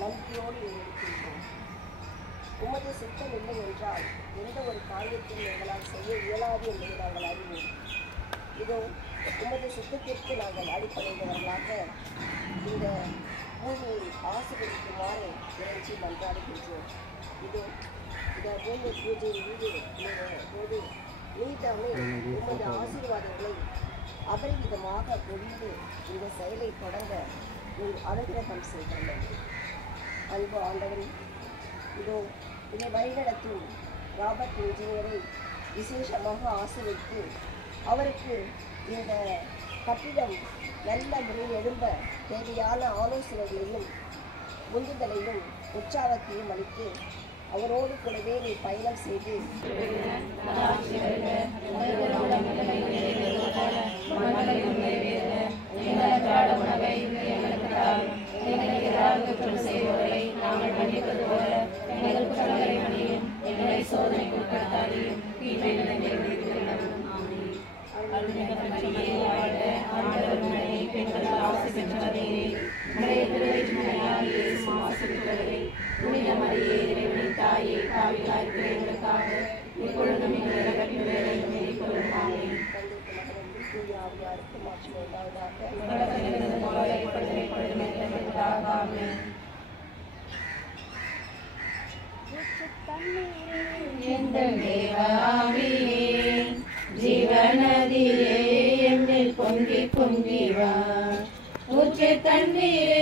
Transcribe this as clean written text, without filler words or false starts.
நன்றியோடு இருக்கின்றோம். உமது சித்தம் இல்லை என்றால் எந்த ஒரு காரியத்தையும் எங்களால் செய்ய இயலாது என்பதை நாங்கள் அறிவோம். இதோ உமது சித்தத்திற்கு நாங்கள் அடிப்படைந்தவர்களாக இந்த பூமியை ஆசீர்வதிக்குமாறு இறைஞ்சி மன்றாடுகின்றோம். இதோ இந்த பூமி பூஜையின் போது நீதாமே உமது ஆசீர்வாதங்களை அபரிவிதமாக பொழிந்து இந்த செயலை தொடங்க அனுகிரகம் செய்துள்ளது. அன்பு ஆண்டவரே, இதோ இதை வழிநடத்தும் ராபர்ட் இன்ஜினியரை விசேஷமாக ஆசீர்வதித்து அவருக்கு இந்த கட்டிடம் நல்ல முறையில் எழும்ப தேவையான ஆலோசனைகளையும் உந்துதலையும் உற்சாகத்தையும் அளித்து அவரோடு கூடவே நீ பயணம் செய்து ஜீவநதியே என்னில் பொங்கி பொங்கி வா. ஊற்று தண்ணீரே